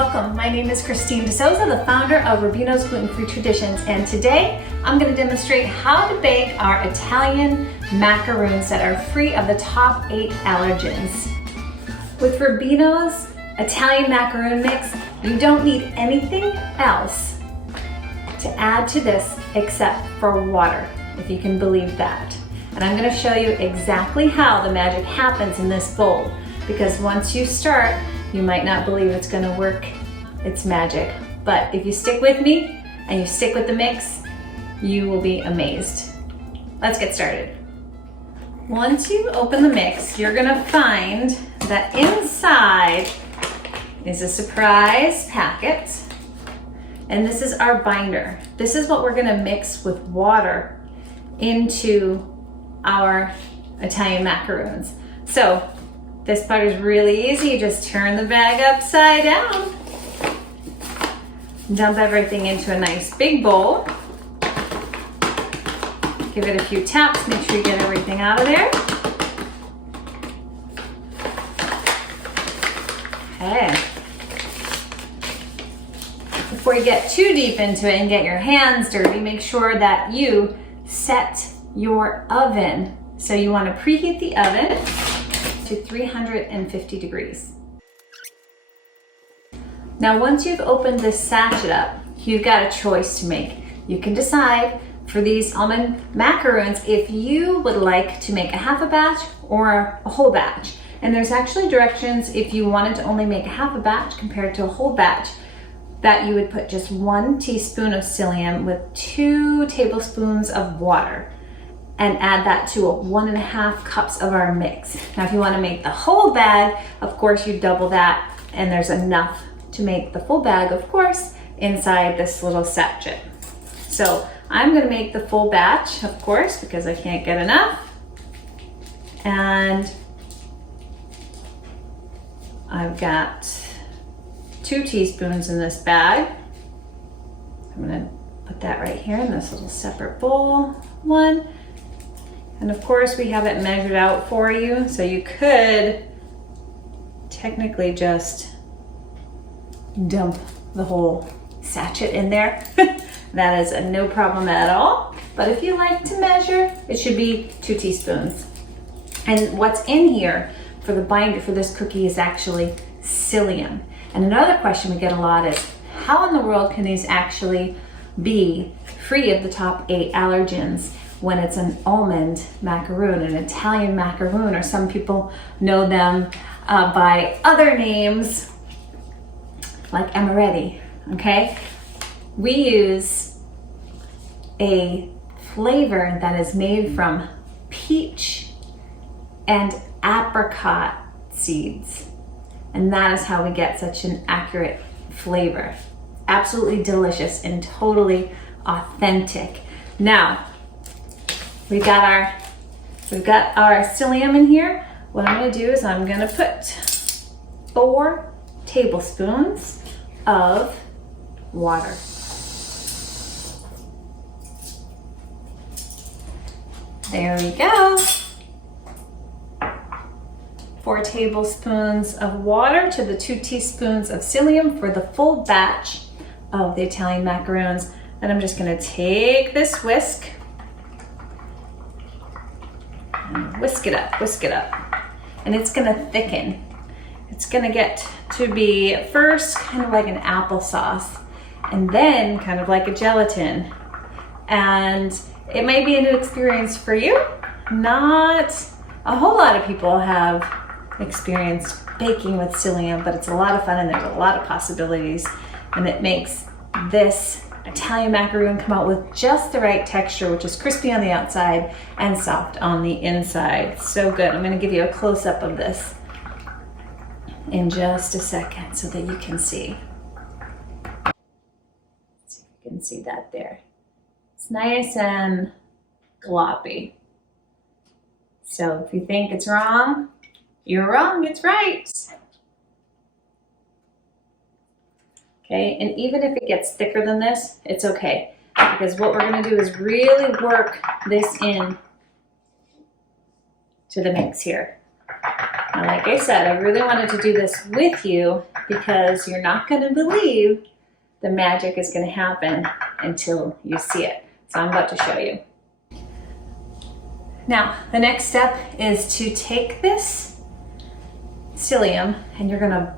Welcome, my name is Christine DeSouza, the founder of Rubino's Gluten-Free Traditions, and today I'm going to demonstrate how to bake our Italian macaroons that are free of the top 8 allergens. With Rubino's Italian macaroon mix, you don't need anything else to add to this except for water, if you can believe that. And I'm going to show you exactly how the magic happens in this bowl, because once you start, you might not believe it's going to work. It's magic. But if you stick with me and you stick with the mix, you will be amazed. Let's get started. Once you open the mix, you're going to find that inside is a surprise packet. And this is our binder. This is what we're going to mix with water into our Italian macaroons. So this part is really easy. You just turn the bag upside down. Dump everything into a nice big bowl. Give it a few taps, make sure you get everything out of there. Okay. Before you get too deep into it and get your hands dirty, make sure that you set your oven. So you want to preheat the oven to 350 degrees. Now once you've opened this sachet up, you've got a choice to make. You can decide for these almond macaroons if you would like to make a half a batch or a whole batch. And there's actually directions if you wanted to only make a half a batch compared to a whole batch, that you would put just 1 teaspoon of psyllium with 2 tablespoons of water and add that to 1.5 cups of our mix. Now, if you want to make the whole bag, of course, you double that, and there's enough to make the full bag, of course, inside this little sachet. So I'm going to make the full batch, of course, because I can't get enough. And I've got 2 teaspoons in this bag. I'm going to put that right here in this little separate bowl. 1. And of course we have it measured out for you, so you could technically just dump the whole sachet in there. That is no problem at all. But if you like to measure, it should be 2 teaspoons. And what's in here for the binder for this cookie is actually psyllium. And another question we get a lot is, how in the world can these actually be free of the top 8 allergens when it's an almond macaroon, an Italian macaroon, or some people know them by other names like amaretti, okay? We use a flavor that is made from peach and apricot seeds. And that is how we get such an accurate flavor. Absolutely delicious and totally authentic. Now, we've got our psyllium in here. What I'm gonna do is I'm gonna put 4 tablespoons of water. There we go. 4 tablespoons of water to the 2 teaspoons of psyllium for the full batch of the Italian macaroons. Then I'm just gonna take this whisk and whisk it up. And it's gonna thicken. It's gonna get to be at first kind of like an applesauce, and then kind of like a gelatin. And it may be a new experience for you. Not a whole lot of people have experienced baking with psyllium, but it's a lot of fun and there's a lot of possibilities, and it makes this Italian macaroon come out with just the right texture, which is crispy on the outside and soft on the inside. So good. I'm going to give you a close-up of this in just a second so that you can see. Let's see if you can see that there. It's nice and gloppy. So if you think it's wrong, you're wrong, it's right. Okay, and even if it gets thicker than this, it's okay, because what we're gonna do is really work this in to the mix here. Now, like I said, I really wanted to do this with you because you're not going to believe the magic is going to happen until you see it. So I'm about to show you. Now, the next step is to take this psyllium and you're going to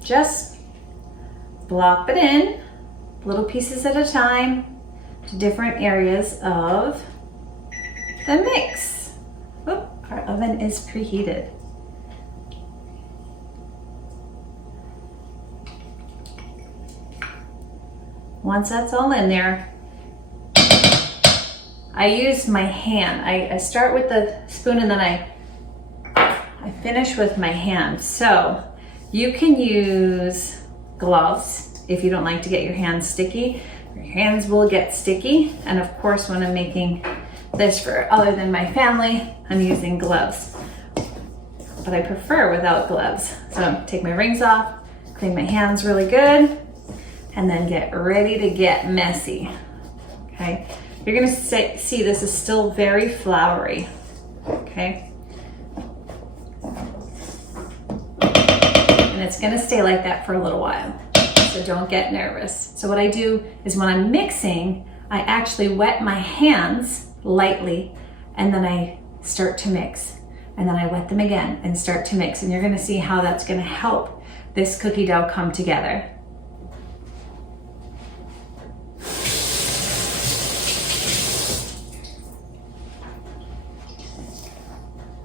just blop it in, little pieces at a time, to different areas of the mix. Oop, our oven is preheated. Once that's all in there, I use my hand. I start with the spoon and then I finish with my hand. So you can use gloves if you don't like to get your hands sticky. Your hands will get sticky. And of course, when I'm making this for other than my family, I'm using gloves. But I prefer without gloves. So take my rings off, clean my hands really good, and then get ready to get messy, okay? You're gonna see this is still very floury, okay? And it's gonna stay like that for a little while, so don't get nervous. So what I do is when I'm mixing, I actually wet my hands lightly, and then I start to mix. And then I wet them again and start to mix. And you're gonna see how that's gonna help this cookie dough come together.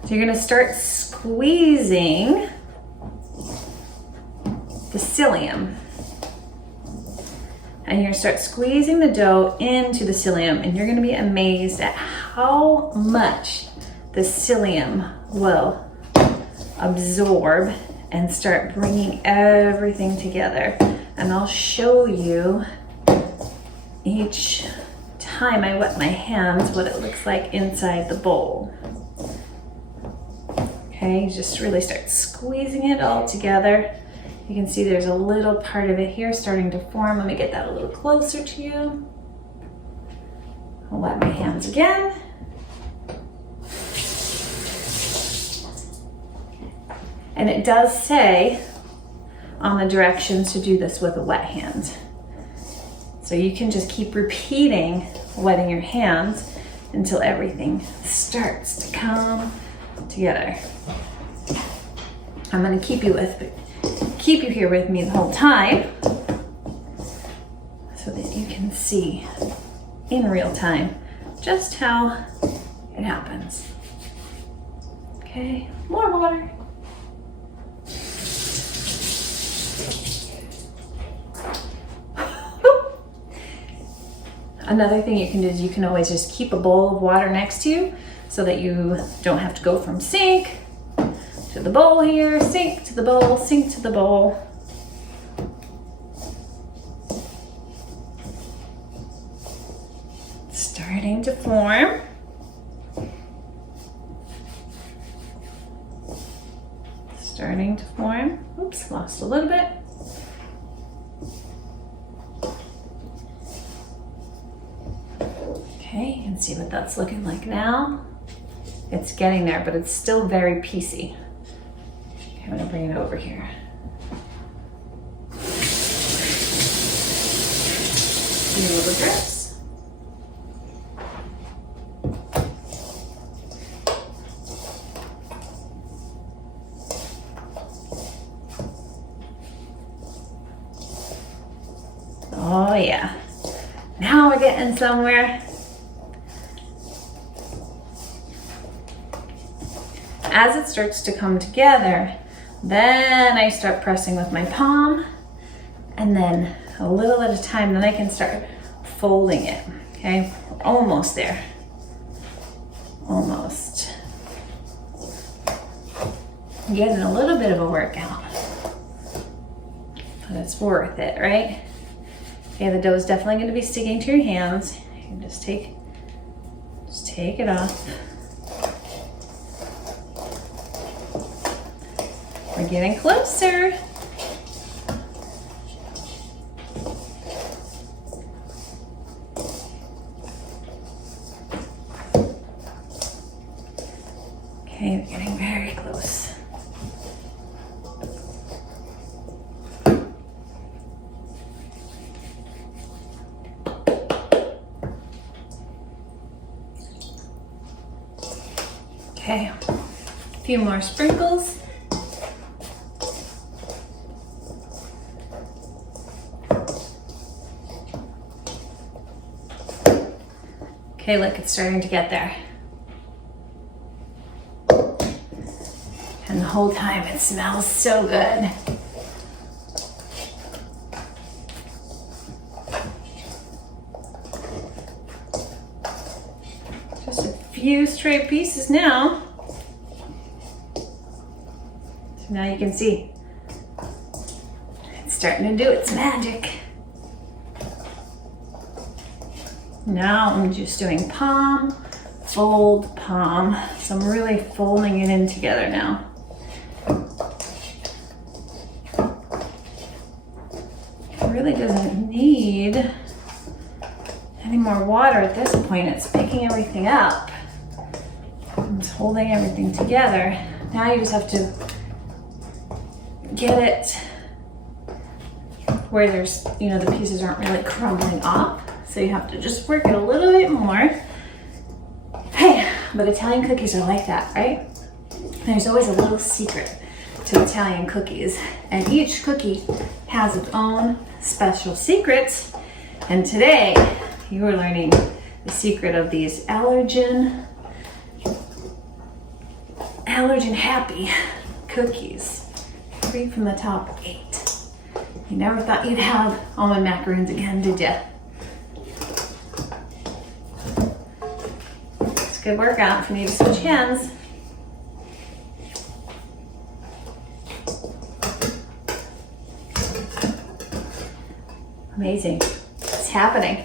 So you're gonna start squeezing the psyllium. And you're gonna start squeezing the dough into the psyllium, and you're gonna be amazed at how much the psyllium will absorb and start bringing everything together. And I'll show you each time I wet my hands what it looks like inside the bowl. Okay, just really start squeezing it all together. You can see there's a little part of it here starting to form. Let me get that a little closer to you. I'll wet my hands again. And it does say on the directions to do this with a wet hand. So you can just keep repeating wetting your hands until everything starts to come together. I'm gonna keep you here with me the whole time so that you can see in real time just how it happens. Okay, more water. Another thing you can do is you can always just keep a bowl of water next to you so that you don't have to go from sink to the bowl here, sink to the bowl, sink to the bowl. Starting to form. Starting to form. Oops, lost a little bit. Okay, you can see what that's looking like now. It's getting there, but it's still very piecey. Okay, I'm gonna bring it over here. See little drips. Oh yeah, now we're getting somewhere. As it starts to come together, then I start pressing with my palm, and then a little at a time, then I can start folding it, okay? Almost there, almost. I'm getting a little bit of a workout, but it's worth it, right? Okay, the dough is definitely gonna be sticking to your hands. You can just take it off. We're getting closer. Okay, we're getting very close. Okay, a few more sprinkles. Okay, look, it's starting to get there. And the whole time it smells so good. Just a few stray pieces now. So now you can see it's starting to do its magic. Now I'm just doing palm, fold, palm. So I'm really folding it in together now. It really doesn't need any more water at this point. It's picking everything up. It's holding everything together. Now you just have to get it where there's, you know, the pieces aren't really crumbling off. So you have to just work it a little bit more. Hey, but Italian cookies are like that, right? There's always a little secret to Italian cookies, and each cookie has its own special secrets. And today you are learning the secret of these allergen happy cookies. 3 from the top 8. You never thought you'd have almond macaroons again, did you? It's a good workout if you need to switch hands. Amazing. It's happening.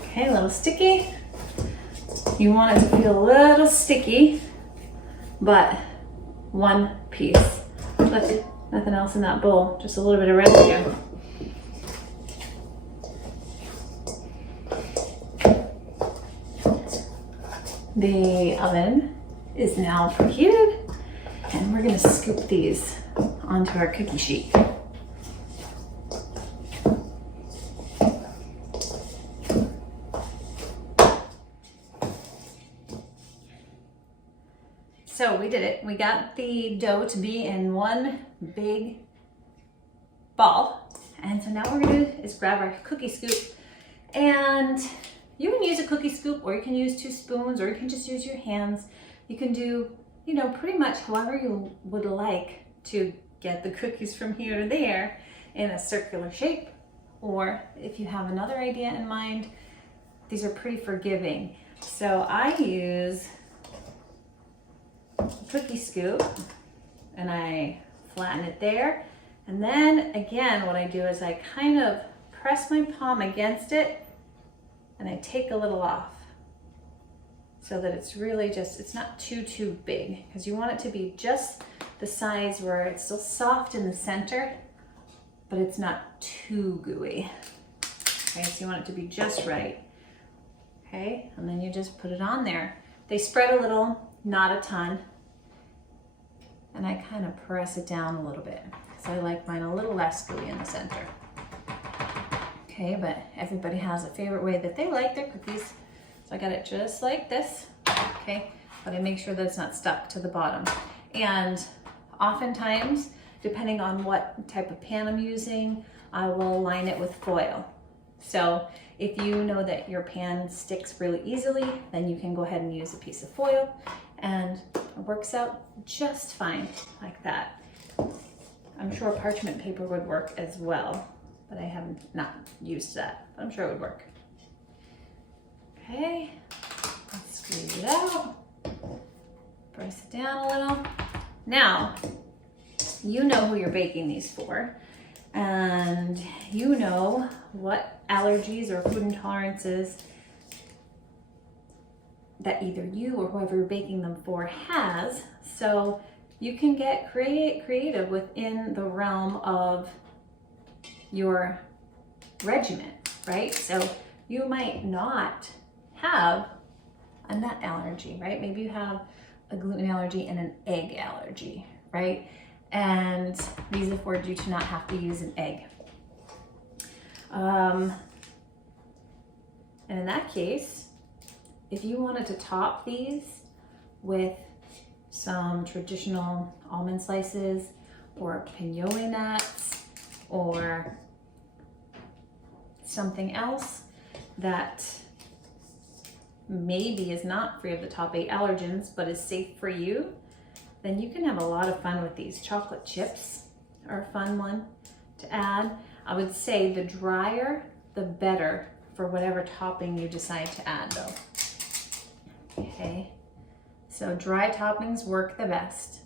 Okay, a little sticky. You want it to feel a little sticky, but one piece. Look, nothing else in that bowl, just a little bit of residue. The oven is now preheated, and we're gonna scoop these onto our cookie sheet. So we did it. We got the dough to be in one big ball. And so now what we're gonna do is grab our cookie scoop, and you can use a cookie scoop, or you can use 2 spoons, or you can just use your hands. You can do, you know, pretty much however you would like to get the cookies from here to there in a circular shape. Or if you have another idea in mind, these are pretty forgiving. So I use a cookie scoop and I flatten it there. And then again, what I do is I kind of press my palm against it and I take a little off so that it's really just, it's not too big, because you want it to be just the size where it's still soft in the center, but it's not too gooey. Okay, so you want it to be just right. Okay, and then you just put it on there. They spread a little, not a ton, and I kind of press it down a little bit, because I like mine a little less gooey in the center. Okay, but everybody has a favorite way that they like their cookies. So I got it just like this, okay? But I make sure that it's not stuck to the bottom. And oftentimes, depending on what type of pan I'm using, I will line it with foil. So if you know that your pan sticks really easily, then you can go ahead and use a piece of foil, and it works out just fine like that. I'm sure parchment paper would work as well, but I haven't not used that, but I'm sure it would work. Okay, let's squeeze it out, press it down a little. Now, you know who you're baking these for, and you know what allergies or food intolerances that either you or whoever you're baking them for has. So you can get creative within the realm of your regimen, right? So you might not have a nut allergy, right? Maybe you have a gluten allergy and an egg allergy, right? And these afford you to not have to use an egg. And in that case, if you wanted to top these with some traditional almond slices or pinole nuts or something else that maybe is not free of the top 8 allergens but is safe for you, then you can have a lot of fun with these. Chocolate chips are a fun one to add. I would say the drier, the better for whatever topping you decide to add though. Okay, so dry toppings work the best.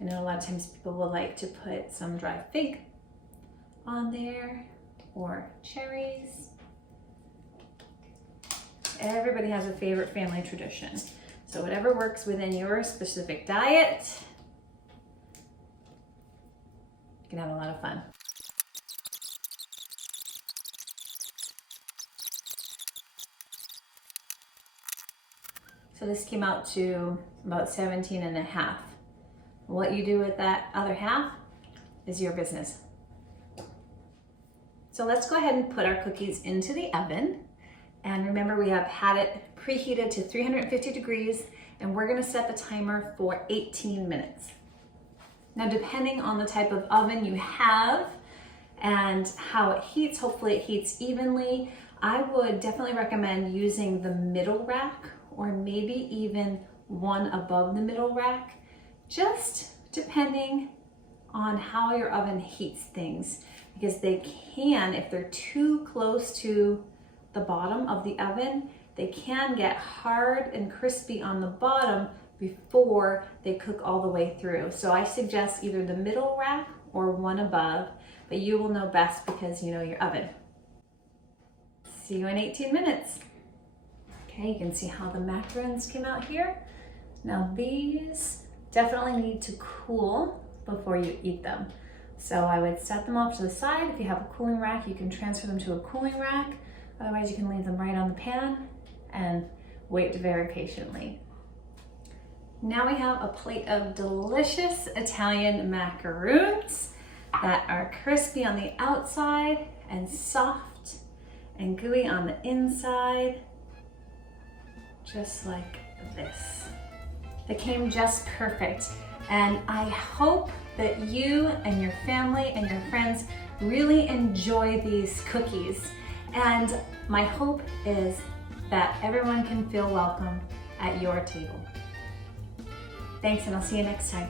I know a lot of times people will like to put some dry fig on there or cherries. Everybody has a favorite family tradition. So whatever works within your specific diet, you can have a lot of fun. So this came out to about 17 and a half. What you do with that other half is your business. So let's go ahead and put our cookies into the oven. And remember, we have had it preheated to 350 degrees, and we're gonna set the timer for 18 minutes. Now, depending on the type of oven you have and how it heats, hopefully it heats evenly, I would definitely recommend using the middle rack or maybe even one above the middle rack, just depending on how your oven heats things, because they can, if they're too close to the bottom of the oven, they can get hard and crispy on the bottom before they cook all the way through. So I suggest either the middle rack or one above, but you will know best because you know your oven. See you in 18 minutes. Okay, you can see how the macaroons came out here. Now these definitely need to cool before you eat them. So I would set them off to the side. If you have a cooling rack, you can transfer them to a cooling rack. Otherwise, you can leave them right on the pan and wait very patiently. Now we have a plate of delicious Italian macaroons that are crispy on the outside and soft and gooey on the inside, just like this. They came just perfect. And I hope that you and your family and your friends really enjoy these cookies. And my hope is that everyone can feel welcome at your table. Thanks, and I'll see you next time.